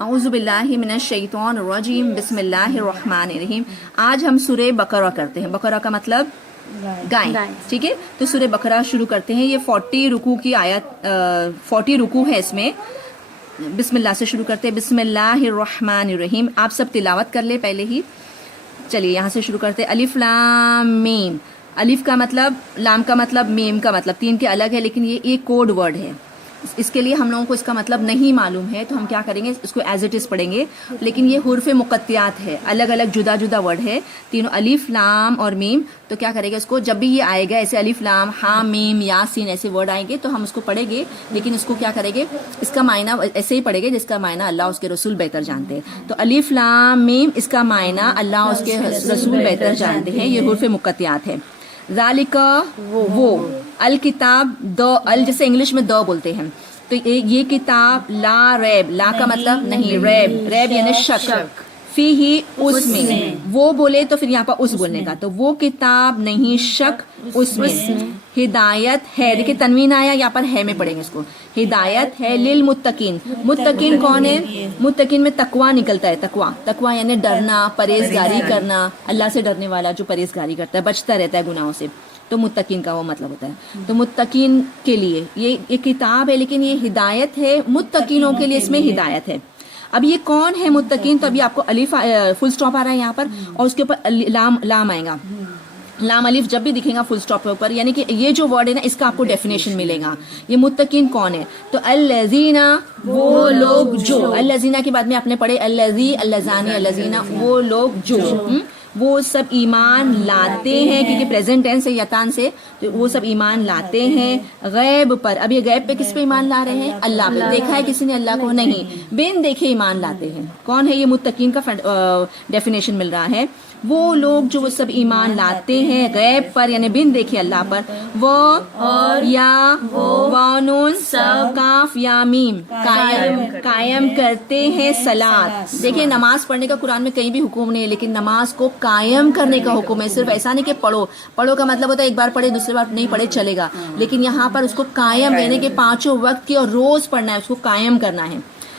اعوذ باللہ من الشیطان الرجیم بسم اللہ الرحمن الرحیم. آج ہم سورہ بقرہ کرتے ہیں. بقرہ کا مطلب گائے. ٹھیک ہے, تو سورہ بقرہ شروع کرتے ہیں. یہ 40 رکوع کی آیت 40 رکوع ہے اس میں. بسم اللہ سے شروع کرتے ہیں. بسم اللہ الرحمن الرحیم. آپ سب تلاوت کر لیں پہلے ہی. چلیے یہاں سے شروع کرتے ہیں. الف لام میم. الف کا مطلب, لام کا مطلب, میم کا مطلب, تین کے الگ ہے لیکن یہ ایک کوڈ ورڈ ہے. اس کے لیے ہم لوگوں کو اس کا مطلب نہیں معلوم ہے تو ہم کیا کریں گے, اس کو ایز اٹ از پڑھیں گے. لیکن یہ حروف مقطعات ہے, الگ الگ جدا جدا ورڈ ہے تینوں, الف لام اور میم. تو کیا کرے گا, اس کو جب بھی یہ آئے گا ایسے الف لام ہاں میم یاسین ایسے ورڈ آئیں گے تو ہم اس کو پڑھیں گے. لیکن اس کو کیا کریں گے, اس کا معنی ایسے ہی پڑھیں گے جس کا معنی اللہ اس کے رسول بہتر جانتے ہیں. تو الف لام میم اس کا معنی اللہ اس کے رسول بہتر جانتے ہیں. یہ حروف مقطعات ہے. ذالک وہ, الکتاب دو, ال جیسے انگلش میں دو بولتے ہیں. تو یہ کتاب لا ریب, لا کا مطلب نہیں, ریب, ریب یعنی شک, فی ہی اس میں, وہ بولے تو پھر یہاں پر اس بولنے کا. تو وہ کتاب نہیں شک اس میں, ہدایت ہے. دیکھیں تنوین آیا یہاں پر ہے میں پڑھیں گے اس کو. ہدایت ہے للمتقین. متقین کون ہے؟ متقین میں تقوی نکلتا ہے. تقوی یعنی ڈرنا, پرہیزگاری کرنا, اللہ سے ڈرنے والا جو پرہیزگاری کرتا ہے, بچتا رہتا ہے گناہوں سے, تو متقین کا وہ مطلب ہوتا ہے. تو متقین کے لیے یہ کتاب ہے لیکن یہ ہدایت ہے متقینوں کے لیے, اس میں ہدایت ہے. اب یہ کون ہے متقین؟ تو ابھی آپ کو الف فل سٹاپ آ رہا ہے یہاں پر اور اس کے اوپر لام آئے گا. لام الف جب بھی دکھے گا فل سٹاپ کے اوپر, یعنی کہ یہ جو ورڈ ہے نا اس کا آپ کو ڈیفینیشن ملے گا. یہ متقین کون ہے؟ تو الذین, وہ لوگ جو, الذین کے بعد میں آپ نے پڑھے الذی, الذانی, الذین, وہ لوگ جو, وہ سب ایمان لاتے ہیں, کیونکہ پریزنٹ ٹینس ہے یتان سے, تو وہ سب ایمان لاتے ہیں غیب پر. اب یہ غیب پہ کس پہ ایمان لا رہے ہیں؟ اللہ پہ. دیکھا ہے کسی نے اللہ کو؟ نہیں, بن دیکھے ایمان لاتے ہیں. کون ہے یہ متقین کا ڈیفینیشن مل رہا ہے. وہ لوگ جو وہ سب ایمان لاتے ہیں غیب پر یعنی بن دیکھے اللہ پر. وہ اور یا وانون کاف یا میم, قائم کرتے ہیں صلاۃ. دیکھیں نماز پڑھنے کا قرآن میں کہیں بھی حکم نہیں ہے, لیکن نماز کو قائم کرنے کا حکم ہے. صرف ایسا نہیں کہ پڑھو کا مطلب ہوتا ہے ایک بار پڑھے دوسری بار نہیں پڑھے چلے گا, لیکن یہاں پر اس کو قائم یعنی کہ 5 وقت کی اور روز پڑھنا ہے, اس کو قائم کرنا ہے.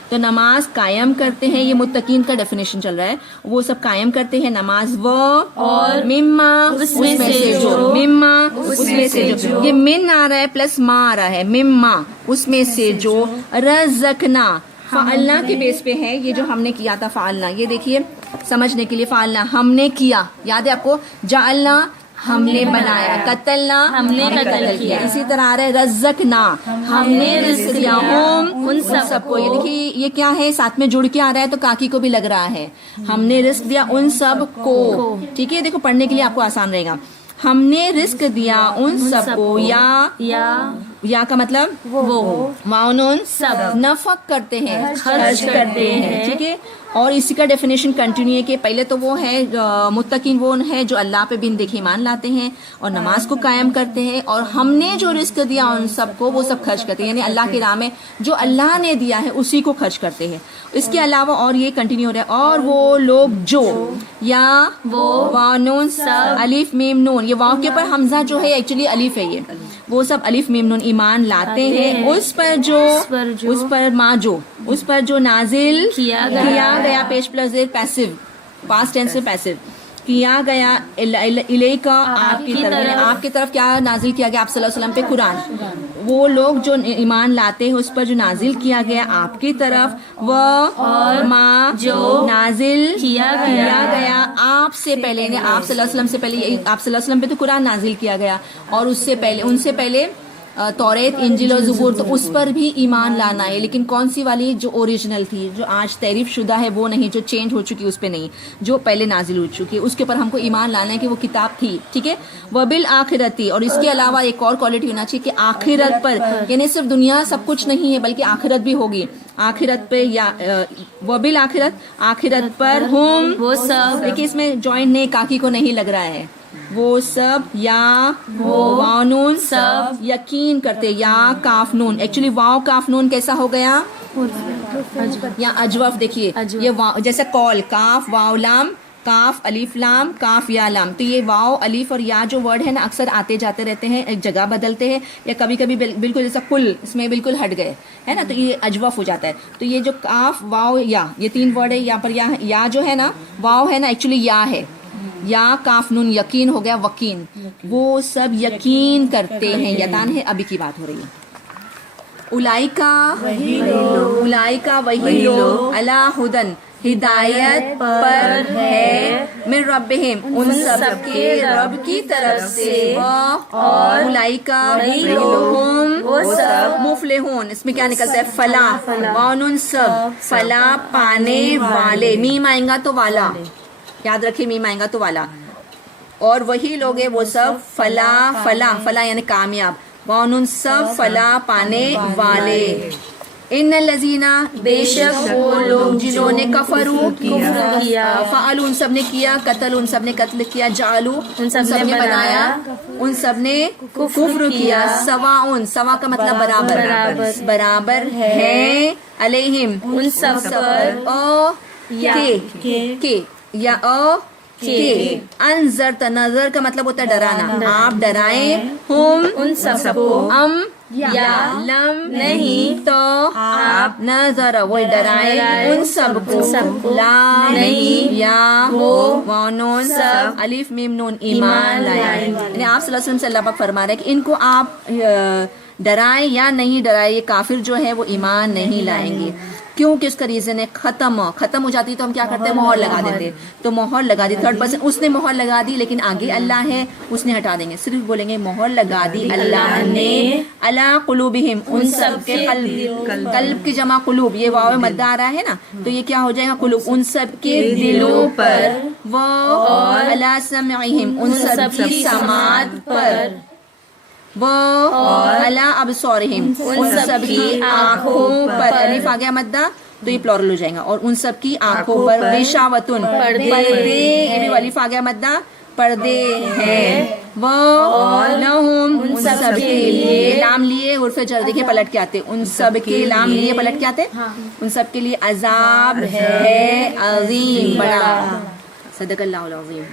تو نماز قائم کرتے ہیں, یہ متقین کا ڈیفینیشن چل رہا ہے. وہ سب قائم کرتے ہیں نماز. وہ اور مما, اس میں سے جو, مما اس میں سے جو, یہ من آ رہا ہے پلس ما آ رہا ہے, مما اس میں سے جو, رزقنا فعلنا کے بیس پہ ہے. یہ جو ہم نے کیا تھا فعلنا, یہ دیکھیے سمجھنے کے لیے, فعلنا ہم نے کیا, یاد ہے آپ کو, جعلنا ہم نے بنایا, قتلنا ہم نے قتل کیا. اسی طرح آ رہا ہے رزقنا, ہم نے رزق دیا ان سب کو. یہ دیکھیے یہ کیا ہے, ساتھ میں جڑ کے آ رہا ہے تو کاکی کو بھی لگ رہا ہے, ہم نے رزق دیا ان سب کو. ٹھیک ہے, دیکھو پڑھنے کے لیے آپ کو آسان رہے گا. ہم نے رزق دیا ان سب کو, یا کا مطلب وہ, معاون سب, نفق کرتے ہیں, خرچ کرتے ہیں. ٹھیک ہے, اور اسی کا ڈیفینیشن کنٹینیو ہے کہ پہلے تو وہ ہے متقین, وہ ہے جو اللہ پہ بن دیکھے ایمان لاتے ہیں اور نماز کو قائم کرتے ہیں, اور ہم نے جو رزق دیا ان سب کو وہ سب خرچ کرتے ہیں, یعنی اللہ کی راہ میں جو اللہ نے دیا ہے اسی کو خرچ کرتے ہیں. اس کے علاوہ اور یہ کنٹینیو ہو رہا ہے, اور وہ لوگ جو, یا وہ وانون سب, الف میم نون, یہ واو کے اوپر حمزہ جو ہے ایکچولی الف ہے, یہ وہ سب الف میم نون ایمان لاتے ہیں اس پر جو, اس پر ما جو, اس پر جو نازل کیا گیا, پیش پلس پیسو, پاسٹ ٹینس سے پیسو, کیا گیا, الیکا آپ کی طرف, آپ کی طرف کیا نازل کیا گیا, آپ صلی اللہ علیہ وسلم پہ قرآن. وہ لوگ جو ایمان لاتے ہیں اس پر جو نازل کیا گیا آپ کی طرف, وہ اور ما جو نازل کیا گیا آپ سے پہلے, یعنی آپ صلی اللہ علیہ وسلم سے پہلے, آپ صلی اللہ علیہ وسلم پہ تو قرآن نازل کیا گیا, اور اس سے پہلے, ان سے پہلے توریت, انجیل اور زبور, تو اس پر بھی ایمان لانا ہے. لیکن کون سی والی؟ جو اوریجنل تھی, جو آج تعریف شدہ ہے وہ نہیں, جو چینج ہو چکی اس پہ نہیں, جو پہلے نازل ہو چکی ہے اس کے اوپر ہم کو ایمان لانا ہے کہ وہ کتاب تھی. ٹھیک ہے, وبالآخرتی, اور اس کے علاوہ ایک اور کوالٹی ہونا چاہیے کہ آخرت پر, یعنی صرف دنیا سب کچھ نہیں ہے بلکہ آخرت بھی ہوگی. آخرت پہ, یا وبالآخرت, آخرت پر, ہم وہ سب, دیکھیے اس میں جوائنٹ نے کاکی کو نہیں لگ رہا ہے, وہ سب, یا وہ وانون سب یقین کرتے, یا کاف نون, ایکچولی واو کاف نون کیسا ہو گیا, یا اجوف. دیکھیے یہ جیسے کال, کاف واو لام کاف الف لام کاف یا لام. تو یہ واو الف اور یا جو ورڈ ہے نا اکثر آتے جاتے رہتے ہیں, ایک جگہ بدلتے ہیں یا کبھی کبھی بالکل جیسا کل اس میں بالکل ہٹ گئے ہے نا, تو یہ اجوف ہو جاتا ہے. تو یہ جو کاف واو یا یہ تین ورڈ ہے, یہاں پر یا جو ہے نا واو ہے نا ایکچولی یا ہے, یا کاف نون یقین ہو گیا وکین, وہ سب یقین کرتے ہیں. یتان ہے ابھی کی بات ہو رہی ہے. اولائکا وہی لوگ علی ہدن ہدایت پر ہے, من ربہم ان سب کے رب کی طرف سے, اور اولائکا وہی لوگ وہ سب مفلحون, اس میں کیا نکلتا ہے فلاح, وانون سب فلاح پانے والے, میم آئیں گا تو والا, یاد رکھیں میم آئیں گا تو والا, اور وہی لوگ ہیں وہ سب فلاح فلاح فلاح یعنی کامیاب, وانون سب فلاح پانے والے. ان الذین بے شک وہ لوگ جنہوں نے کفروا کفر کیا, فعلوا ان سب نے کیا, قتل ان سب نے قتل کیا, جعلوا ان سب نے بنایا, ان سب نے کفر کیا, سواء سوا کا مطلب برابر برابر ہے, علیہم ان سب پر, او کے یا او کہ انذرت, نظر کا مطلب ہوتا ہے ڈرانا, آپ ڈرائیں, ہم ان سب کو, ام یا لم نہیں, تو آپ نظر وہ ڈرائیں ان سب کو, لا نہیں, یا ہو, وانون سب, الف میم نون ایمان لائیں. یعنی آپ صلی اللہ علیہ وسلم سے اللہ پاک فرما رہے ہیں کہ ان کو آپ ڈرائیں یا نہیں ڈرائیں, یہ کافر جو ہے وہ ایمان نہیں لائیں گے. کیوں کہ اس کا ریزن ہے ختم ہو جاتی تو ہم کیا کرتے ہیں مہر لگا دیتے, تو مہر لگا دی, تھرڈ پرسن اس نے مہر لگا دی, لیکن آگے اللہ ہے اس نے ہٹا دیں گے, صرف بولیں گے مہر لگا دی اللہ نے, علی قلوبہم ان سب کے قلب کی جمع قلوب, یہ واو مد آ رہا ہے نا, تو یہ کیا ہو جائے گا قلوب, ان سب کے دلوں پر, وہ علی سمعہم ان سب کی سماعت پر, وہ علی ابصارہم ان سب کی آنکھوں پر, الف آ گیا مدہ تو یہ پلورل ہو جائے گا, اور ان سب کی آنکھوں پر, غشاوۃ پردے, یہ بھی الف آ گیا مدہ پردے ہیں, وہ لہم ان سب کے لیے, لام لیے حرف جر دیکھیں پلٹ کے آتے, ان سب کے لام لیے پلٹ کے آتے, ان سب کے لیے عذاب ہے عظیم بڑا. صدق اللہ العظیم.